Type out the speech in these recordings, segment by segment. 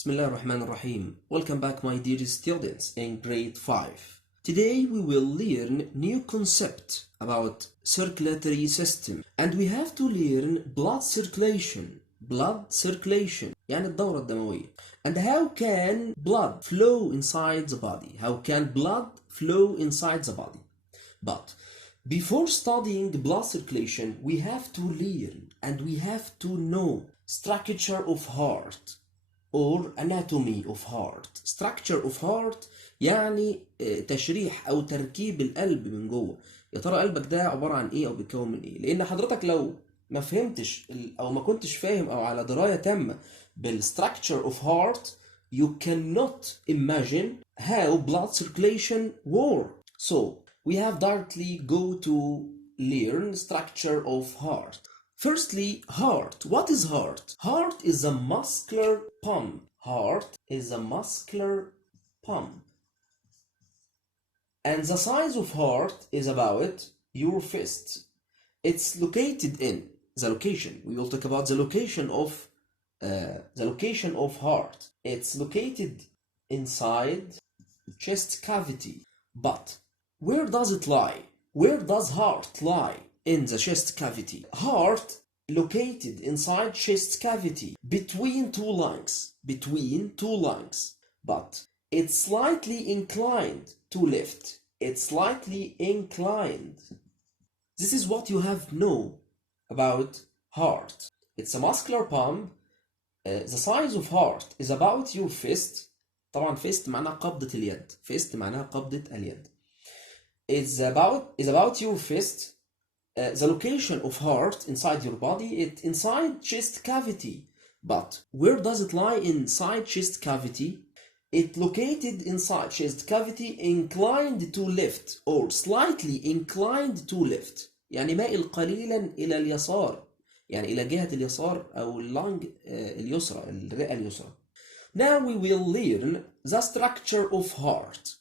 Bismillah ar-Rahman ar-Rahim. Welcome back, my dear students in grade 5. Today we will learn new concept about circulatory system, and we have to learn blood circulation. Blood circulation يعني الدورة الدموية. And how can blood flow inside the body? How can blood flow inside the body? But before studying blood circulation, we have to learn and we have to know structure of heart or anatomy of heart. Structure of heart يعني تشريح أو تركيب القلب من جوه. يا ترى قلبك ده عبارة عن إيه أو بيتكون من إيه؟ لأن حضرتك لو ما فهمتش أو ما كنتش فاهم أو على دراية تامة بالstructure of heart, you cannot imagine how blood circulation works. So we have directly go to learn structure of heart. Firstly, heart. What is heart? Heart is a muscular pump. Heart is a muscular pump. And the size of heart is about your fist. It's located in the location. We will talk about the location of heart. It's located inside chest cavity. But where does it lie? Where does heart lie? In the chest cavity. Heart located inside chest cavity between two lungs. But it's slightly inclined to left. It's slightly inclined. This is what you have to know about heart. It's a muscular pump. The size of heart is about your fist. طبعا fist معناها قبضة اليد. Fist معناها قبضة اليد. Is about your fist. The location of heart inside your body, it's inside chest cavity. But where does it lie inside chest cavity? It located inside chest cavity inclined to left or slightly inclined to left. يعني مائل قليلا إلى اليسار. يعني إلى جهة اليسار أو اللنج اليسرى الرئة اليسرى. Now we will learn the structure of heart.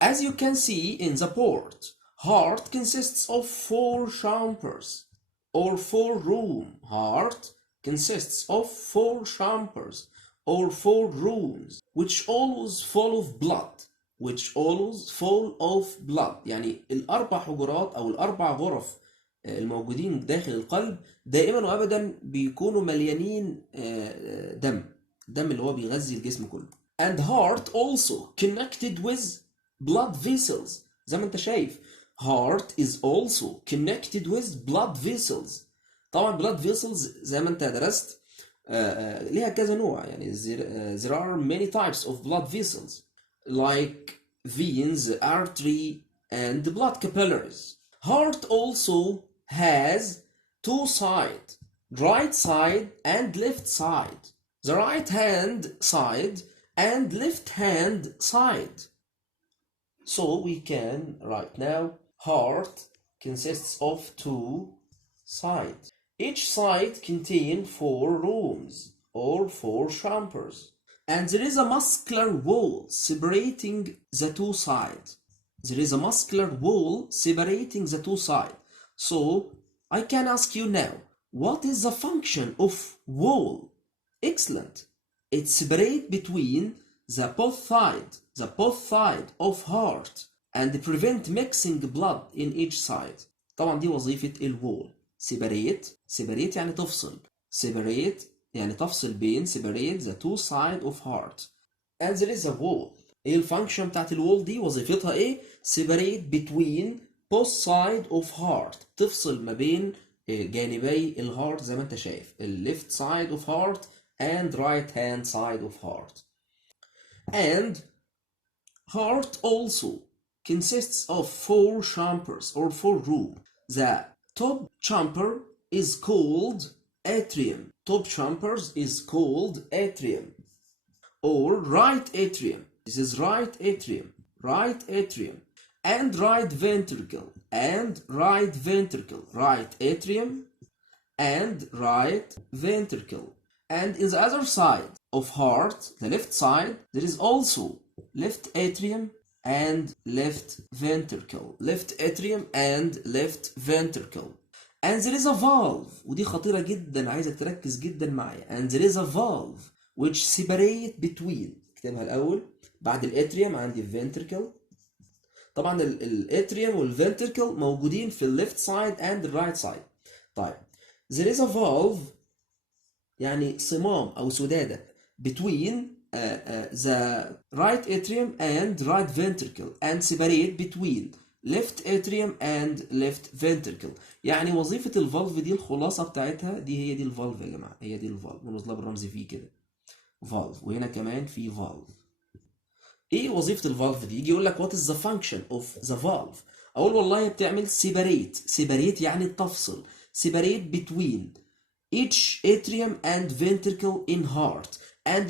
As you can see in the board, heart consists of 4 chambers or 4 rooms. Heart consists of 4 chambers or 4 rooms which always full of blood. يعني الأربع حجرات أو الأربع غرف الموجودين داخل القلب دائما وأبدا بيكونوا مليانين دم اللي هو بيغذي الجسم كله. And heart also connected with blood vessels. زي ما انت شايف heart is also connected with blood vessels. طبعا blood vessels زي ما انت درست ليها كذا نوع. يعني there are many types of blood vessels like veins, artery and blood capillaries. Heart also has 2 sides, right side and left side. The right hand side and left hand side. So we can write now heart consists of 2 sides. Each side contains 4 rooms or 4 chambers. And there is a muscular wall separating the 2 sides. So I can ask you now, what is the function of wall? Excellent. It separates between the both side of heart and prevent mixing blood in each side. طبعا دي وظيفة الوول. separate يعني تفصل. separate يعني تفصل بين separate the 2 sides of heart. And there is a wall. ايه الفانكشن بتاعت الوول دي؟ وظيفتها ايه؟ separate between both sides of heart. تفصل ما بين جانبي الهارت زي ما انت شايف. left side of heart and right hand side of heart. And heart also consists of 4 chambers or 4 rooms. The top chamber is called atrium. Or right atrium. This is right atrium. And right ventricle. Right atrium and right ventricle. And in the other side of heart, the left side, there is also left atrium and left ventricle. and there is a valve ودي خطيرة جدا عايزك تركز جدا معايا and there is a valve which separate between اكتبها الأول بعد الاتريوم عندي ventricle طبعا الاتريوم والفنتركل موجودين في الليفت سايد and the right side. طيب there is a valve يعني صمام أو سدادة between the right atrium and right ventricle and separate between left atrium and left ventricle. يعني وظيفة الفالف دي الخلاصة بتاعتها دي هي دي الفالف يا جماعة هي دي الفالف بنوصل لها بالرمز فيه كده فالف وهنا كمان في فالف. ايه وظيفة الفالف دي؟ يجي يقول لك what is the function of the valve اقول والله بتعمل separate يعني تفصل separate between each atrium and ventricle in heart and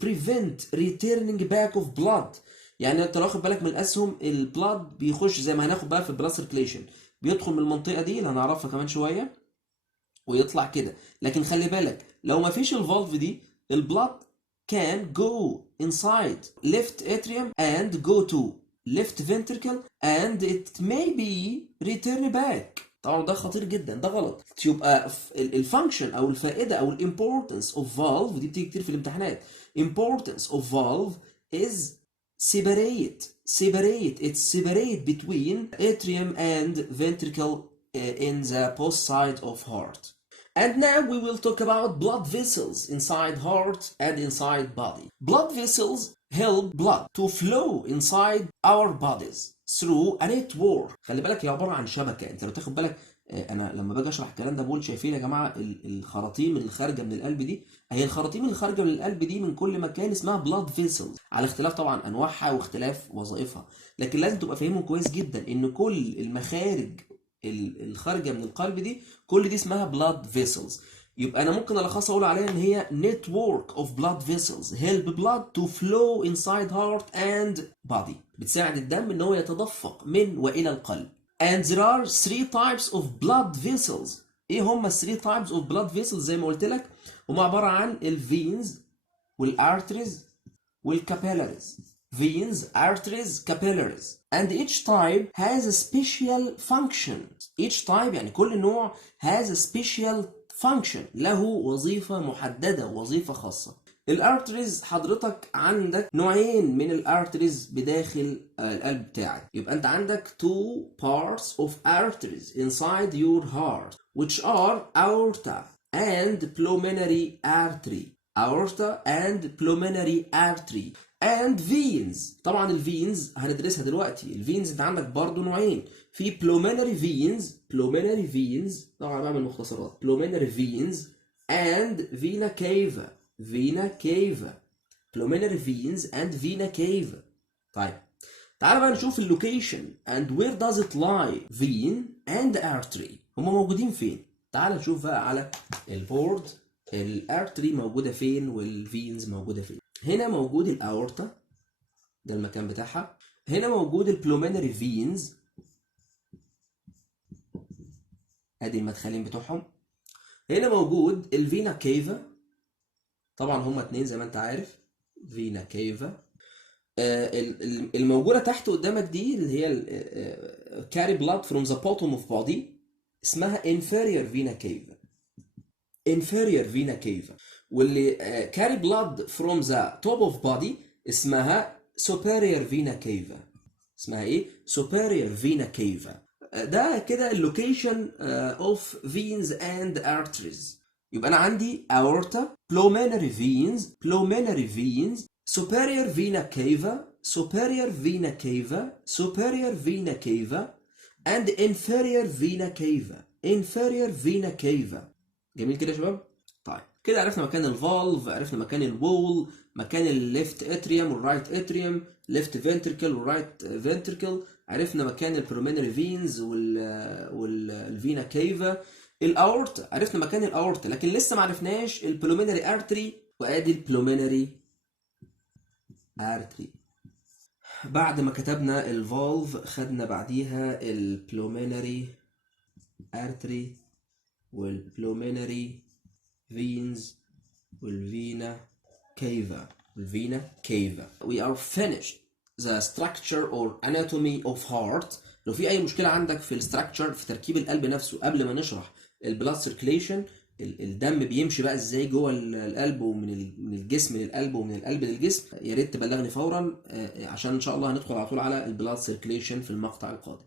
prevent returning back of blood. يعني انت لو واخد بالك من الاسهم البلاد بيخش زي ما هناخد بقى في البلاد سيركيليشن بيدخل من المنطقه دي اللي هنعرفها كمان شويه ويطلع كده لكن خلي بالك لو ما فيش الفالف دي البلاد can go inside left atrium and go to left ventricle and it may be return back. طبعا ده خطير جدا ده غلط. يبقى الفانكشن او الفائده او الامبورتنس اوف فالف ودي بتيجي كتير في الامتحانات importance of valve is it's separate between atrium and ventricle in the both side of heart. And now we will talk about blood vessels inside heart and inside body. Blood vessels help blood to flow inside our bodies through a network. خلي بالك هي عبارة عن شبكة. انت لو تاخد بالك انا لما باجي اشرح الكلام ده بقول شايفين يا جماعة الخراطيم اللي خارجة من القلب دي هي الخراطيم اللي خارجة من القلب دي من كل مكان اسمها blood vessels على اختلاف طبعا انواعها واختلاف وظائفها لكن لازم تبقى فاهمهم كويس جدا ان كل المخارج الخارجه من القلب دي كل دي اسمها blood vessels. يبقى انا ممكن الخصها اقول عليها ان هي network of blood vessels help blood to flow inside heart and body بتساعد الدم ان هو يتدفق من والى القلب. And there are 3 types of blood vessels. ايه هم 3 types of blood vessels زي ما قلت لك هم عباره عن الفينز والارتريز والكابيلاريز veins, arteries, capillaries. And each type has a special function. Each type يعني كل نوع has a special function. له وظيفة محددة وظيفة خاصة. الارتريز حضرتك عندك نوعين من الارتريز بداخل القلب بتاعك. يبقى انت عندك 2 parts of arteries inside your heart which are aorta and pulmonary artery. Aorta and pulmonary artery. and veins. طبعا الفينز هندرسها دلوقتي. الفينز انت عندك برضو نوعين في pulmonary veins طبعا بعمل مختصرات pulmonary veins and vena cava pulmonary veins and vena cava. طيب تعال بقى نشوف اللوكيشن and where does it lie vein and artery هما موجودين فين. تعال نشوف بقى على البورد الارتري موجوده فين والفينز موجوده فين. هنا موجود الاورتا ده المكان بتاعها. هنا موجود البلومينري فينز ادي المدخلين بتوعهم. هنا موجود الفينا كيفا طبعا هما 2 زي ما انت عارف فينا كيفا. الموجوده تحت قدامك دي اللي هي carry blood from the bottom of body اسمها inferior vena cava واللي carry blood from the top of body اسمها superior vena cava. اسمها ايه؟ superior vena cava. ده كده اللوكيشن of veins and arteries. يبقى انا عندي aorta pulmonary veins superior vena cava and inferior vena cava. جميل كده يا شباب؟ طيب كده عرفنا مكان الفالف عرفنا مكان الوول مكان الليفت اتريوم والرايت اتريوم ليفت فنتركل والرايت فنتركل عرفنا مكان البلومينري فينز والفينا كيفا. الاورتا عرفنا مكان الاورتا لكن لسه ما عرفناش البلومينري ارتري وادي البلومينري ارتري. بعد ما كتبنا الفالف خدنا بعديها البلومينري ارتري والبلومينري فينز والفينا كيفا We are finished the structure or anatomy of heart. لو في اي مشكله عندك في الستراكشر، في تركيب القلب نفسه، قبل ما نشرح البلاد سيركيليشن، الدم بيمشي بقى ازاي جوه القلب ومن الجسم للقلب ومن القلب للجسم، يا ريت تبلغني فورا عشان ان شاء الله هندخل على طول على البلاد سيركيليشن في المقطع القادم.